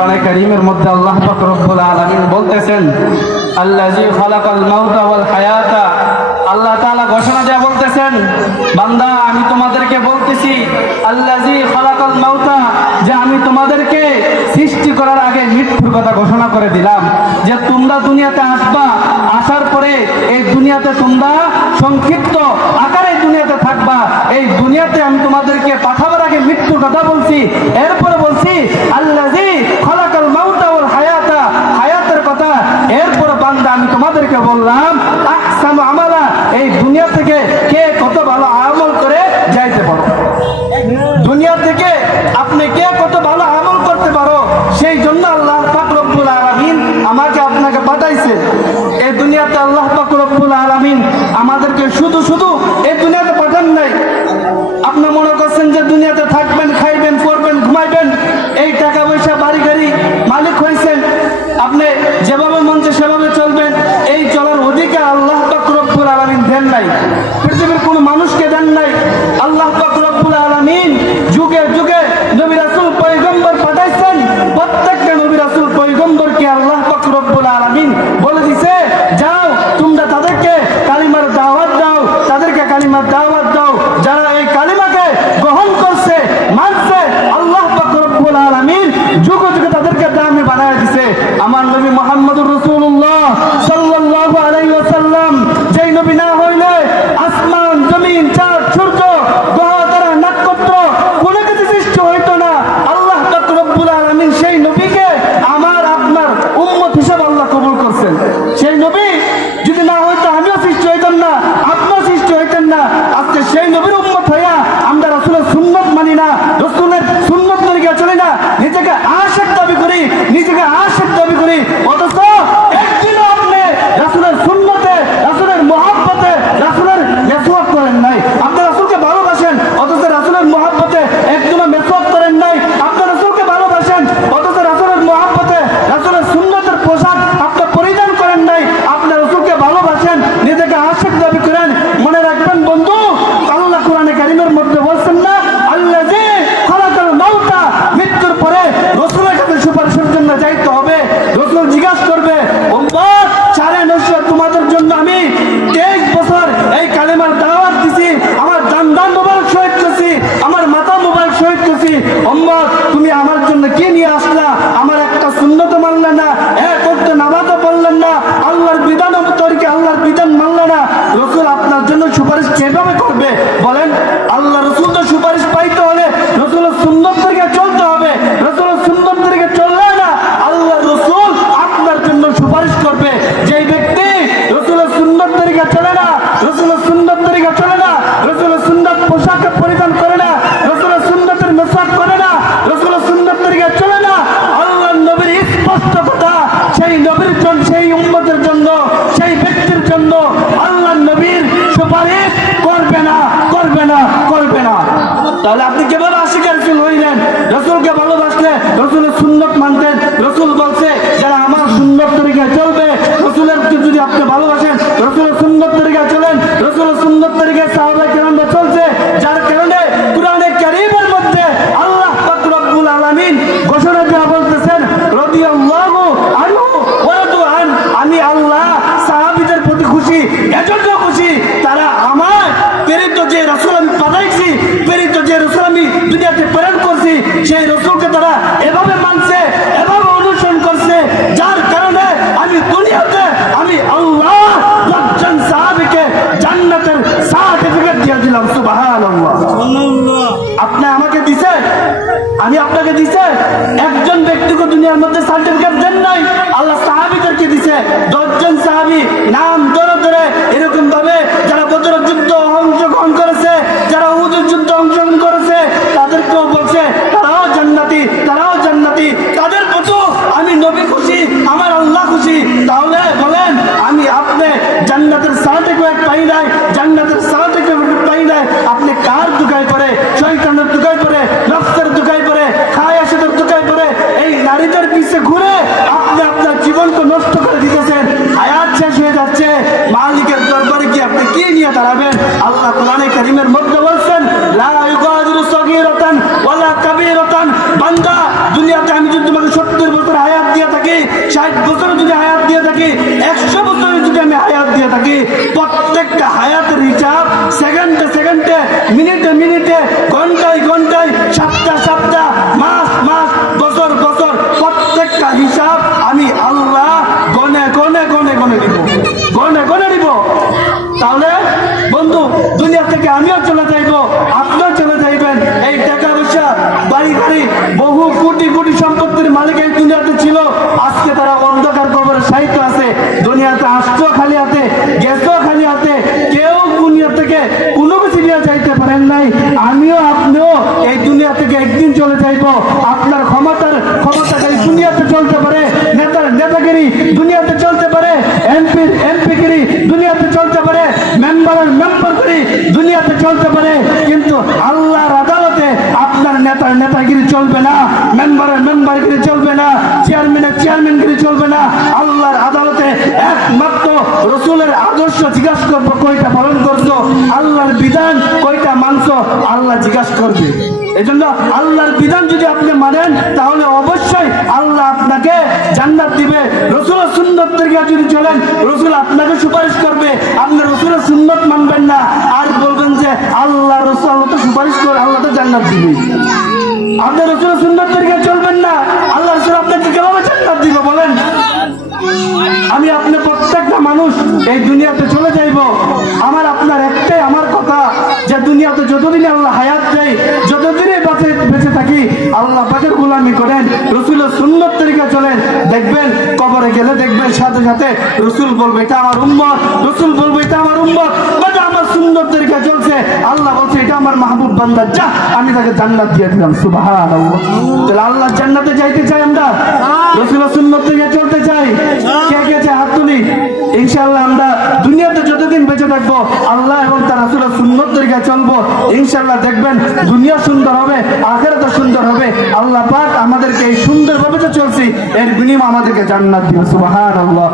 কোরআনে কারীমের মধ্যে আল্লাহ পাক রব্বুল আলামিন বলতেছেন, আল্লাযী খালাকাল মাউতা ওয়াল হায়াতা। আল্লাহ তাআলা ঘোষণা দিয়ে বলতেছেন, বান্দা আমি তোমাদেরকে বলতেছি, আল্লাযী খালাকাল মাউতা, যে আমি তোমাদেরকে সৃষ্টি করার আগে মৃত্যুর কথা ঘোষণা করে দিলাম, যে তোমরা দুনিয়াতে আসবা, আসার পরে এই দুনিয়াতে তোমরা সংক্ষিপ্ত আকারে দুনিয়াতে থাকবা। এই দুনিয়াতে আমি তোমাদেরকে পাঠাবার আগে মৃত্যুর কথা বলছি, এরপরে বলছি আল্লাযী খালাকাল মাউতা ওয়াল হায়াতা, হায়াতের কথা। এরপরে বান্দা আমি তোমাদেরকে বললাম আহসানু আমালা, এই দুনিয়া থেকে কে কত ভালো আমল করে যাইতে পারো, দুনিয়া থেকে আপনি কে কত ভালো আমল করতে পারো, সেই জন্য আল্লাহ পাক রব্বুল আলামিন আমাকে আপনাকে পাঠাইছে এই দুনিয়াতে। আল্লাহ পাক রব্বুল আলামিন আমাদেরকে শুধু শুধু এই দুনিয়াতে পাঠান নাই। আপনি মনে করছেন যে দুনিয়াতে থাকবেন, খাইবেন, পড়বেন, ঘুমাইবেন, এই টাকা পয়সা বাড়ি গাড়ি মালিক হয়েছেন, আপনি যেভাবে মন চায় সেভাবে চলবেন, এই চলার অধিকার আল্লাহ পাক রব্বুল আলামিন দেন নাই, পৃথিবীর কোনো মানুষকে দেন নাই। আল্লাহ পাক রব্বুল আলামিন যুগে যুগে নবী রাসূল পয়গম্বর পাঠাইছেন। প্রত্যেকটা নবী রাসূল পয়গম্বরকে আল্লাহ পাক রব্বুল আলামিন বলে দিয়েছে, যাও তোমরা তাদেরকে কালিমার দাওয়াত দাও, তাদেরকে কালিমার দাওয়াত দাও। যারা এই কালিমাকে গ্রহণ করছে, মানছে, আল্লাহ পাক রব্বুল আলামিন যুগে যুগে তাদেরকে দামি বানায় দিয়েছে। আমার নবী মুহাম্মদুর রাসূলুল্লাহ সাল্লাল্লাহু আলাইহি ওয়াসাল্লাম, যেই নবী না হইলে আসমান জমিন চাঁদ সূর্য গ্রহ তারা নক্ষত্র কোনো কিছু সৃষ্টি হইতো না। আল্লাহ পাক রব্বুল আলামিন সেই নবীকে আমার আপনার উম্মত হিসেবে আল্লাহ কবুল করছেন। সেই নবী যদি না হইতো আমিও সৃষ্টি হইতাম না, আপনিও সৃষ্টি হইতেন না। আজকে সেই নবীর উম্মত হইয়া আমরা রাসূলের সুন্নাত মানি না, রাসূলের সুন্নাত তরিকা চলি না, নিজেকে আশিক দাবি করি, নিজেকে আশিক দাবি করি, অথচ একদিনও আপনি রাসূলের সুন্নতে, রাসূলের মহব্বতে, রাসূলের মেসওয়াক করেন নাই। আপনি রাসূলকে ভালোবাসেন, অথচ রাসূলের মহব্বতে একদিনও মেসওয়াক করেন নাই। আপনি রাসূলকে ভালোবাসেন, অথচ রাসূলের মহব্বতে, রাসূলের সুন্নতের পোশাক আপনি পরিধান করেন নাই। আপনি রাসূলকে ভালোবাসেন, নিজেকে আশিক দাবি করেন। মনে রাখবেন বন্ধু, আল্লাহ কোরআনে কারীমের মধ্যে বলছেন না, আল্লাযী খালাকাল মাউতা, মৃত্যুর পরে রাসূলের কাছে সুপারিশের জন্য যাইতে হবে। রাসূল জিজ্ঞাসা করবে, উম্মত 9.5 তোমাদের জন্য আমি 23 বছর এই কালিমার দাওয়াত দিছি, আমার দান মোবারক শহীদ করছি, আমার মাথা মোবারক শহীদ করছি, উম্মত তুমি আমার জন্য কি নিয়ে আসলা? আমার একটা সুন্নত মানলে না, এক ওয়াক্ত নামাজও পড়লেন না, আল্লাহর বিধান তরিকে আল্লাহর বিধান মানলে না। রাসূল আপনার জন্য সুপারিশ কিভাবে করবে বলেন? আল্লাহ রাসূল তো সুপারিশ পাইতে হলে রাসূলের সুন্নত তরিকে চলতে হবে। রাসূলের সুন্নত তরিকে চললে না আল্লাহ রাসূল আপনার জন্য সুপারিশ করবে। যেই ব্যক্তি রাসূলের সুন্নত তরিকে চলে না, রাসূলের সুন্নত তরিকে চলে না, রাসূলের সুন্নত পোশাক পরিধান করে না, রাসূলের সুন্নতের মেসওয়াক করে না, রাসূলের সুন্নত তরিকে চলে না, আল্লাহর নবীর স্পষ্ট কথা, সেই নবীর জন্য, সেই উম্মতের জন্য, সেই ব্যক্তির জন্য আল্লাহর নবীর সুপারিশ করবে না, করবে না, করবে না। তাহলে আপনি কিভাবে আশিক রাসূল হইলেন? রাসূলকে ভালোবাসলে রাসূলের সুন্নত মানতেন। রাসূল বলছে যারা আমার সুন্নত তরিকায় চলবে, রাসূলের যদি আপনি ভালোবাসেন, রাসূলের সুন্নত তরিকায় চলেন, রাসূলের সুন্নত তরিকায় সাহাবায়ে কেরামরা চলছে, যার কারণে কোরআনে কারীমের মধ্যে আল্লাহ পাক রব্বুল আলামিন ঘোষণা দিয়ে বলতেছেন, রাদিয়াল্লাহু আনহু ওয়া রাদু আন, আমি আল্লাহ সাহাবীদের প্রতি খুশি, এজন্য খুশি তারা আমার প্রেরিত যে রাসূল আমি পাঠাইছি, প্রেরিত যে রাসূল আমি দুনিয়াতে প্রেরণ করছি, সেই রাসূলকে তারা এভাবে মানছে, এভাবে অনুসরণ করছে, যার কারণে আমি দুনিয়াতে আমি আল্লাহ 10 জন সাহাবীকে জান্নাতের সার্টিফিকেট দিয়ে দিলাম। সুবহানাল্লাহ। আপনি আমাকে দিছে, আমি আপনাকে দিছে, একজন ব্যক্তিকে দুনিয়ার মধ্যে সার্টিফিকেট দেন নাই, আল্লাহ সাহাবীদেরকে দিছে। 10 জন সাহাবী নাম ধরে ধরে এরকম ভাবে যারা বদরের যুদ্ধ অংশগ্রহণ করেছে, যারা উহুদের যুদ্ধে অংশগ্রহণ করেছে, তাদেরকেও বলছে তারাও জান্নাতি, তারাও জান্নাতি, তাদের প্রতি আমি নবী খুশি, আমার আল্লাহ খুশি। তাহলে বলেন আমি আপনি জান্নাতের সার্টিফিকেট পাই নাই, জান্নাতের সার্টিফিকেট পাই নাই, আপনি কার দুকায় পড়ে? শয়তানের দুকায় পড়ে, নফসের দুকায় পড়ে, খায়াশের দুকায় পড়ে, এই নারীদের পিছে ঘুরে আপনি আপনার জীবনকে নষ্ট করে দিতেছেন। হায়াত শেষ হয়ে যাচ্ছে, মালিকের দরবারে কি আপনি কি নিয়ে দাঁড়াবেন? আল্লাহ কোরআনে কারীমের মধ্যে বলছেন, লা ইউগাদিরু সগীরাতান ওয়ালা কাবীরাতান, বান্দা দুনিয়াতে আমি যদি তোমাকে 70 মালিক এই দুনিয়াতে ছিল, আজকে তারা অন্ধকার কবরে সাহিত্য আছে। দুনিয়াতে আসছো খালি হাতে, গেছো খালি হাতে, কেউ দুনিয়া থেকে কোনো কিছু নিয়ে যাইতে পারেন নাই। আমিও আপনিও এই দুনিয়া থেকে একদিন চলে যাইব। আপনার ক্ষমতা এই দুনিয়াতে চলতে পারে, নেতার নেতাগিরি দুনিয়াতে চলতে পারে, এমপিগিরি দুনিয়াতে চলতে পারে, মেম্বারগিরি দুনিয়াতে চলতে পারে, কিন্তু আল্লাহর আদালতে আপনার নেতার নেতাগিরি চলবে না, মেম্বারগিরি চলবে না, চেয়ারম্যানগিরি চলবে না। আল্লাহর আদালতে একমাত্র রসুলের আদর্শ জিজ্ঞাসা করবো, কয়টা পালন করছো, আল্লাহর বিধান কয়টা মানছো, আল্লাহ জিজ্ঞাসা করবে। এজন্য আল্লাহর বিধান যদি আপনি মানেন তাহলে অবশ্যই আল্লাহ আপনাকে জান্নাত দিবে। রসুলের সুন্নত তরিকা যদি চলেন, রসুল আপনাকে সুপারিশ করবে। আপনি রসুলের সুন্নত মানবেন না আর বলবেন যে আল্লাহ রসুল আল্লাহ তো সুপারিশ করে, আল্লাহ তো জান্নাত দিবে। আপনি রসুলের সুন্নত তরিকা চলবেন না, আল্লাহ রসুল আপনাকে কিভাবে জান্নাত দিবে বলেন? আমি আপনি প্রত্যেকটা মানুষ এই দুনিয়াতে চলে যাইব। আমার আপনার একটাই আমার কথা, যে দুনিয়াতে যতদিন আল্লাহ হায়াত দেয়, যতদিনে বেঁচে থাকি, আল্লাহ পাকের গোলামি করেন, রসুলের সুন্নত তরিকা চলেন। দেখবেন কবরে গেলে দেখবেন সাথে সাথে রসুল বলবে এটা আমার উম্মত, রসুল বলবে এটা আমার উম্মত, এটা আমার সুন্নত তরিকা চলছে। আল্লাহ বলছে এটা আমার মাহবুব বান্দা, যা আমি তাকে জান্নাত দিয়ে দিলাম। সুবহানাল্লাহ। তাহলে আল্লাহ জান্নাতে যাইতে চাই আমরা, রসুলের সুন্নত তরিকা চলতে চাই। কে কে চাই হাত তুলি। ইনশাআল্লাহ আমরা দুনিয়াতে যতদিন বেঁচে থাকবো আল্লাহ এবং তার রাসূলের সুন্নত তরিকা চলবো, ইনশাআল্লাহ দেখবেন দুনিয়া সুন্দর হবে, আখিরাত সুন্দর হবে। আল্লাহ পাক আমাদেরকে এই সুন্দরভাবে যে চলছি এর বিনিময়ে আমাদেরকে জান্নাত দিবে। সুবহানাল্লাহ।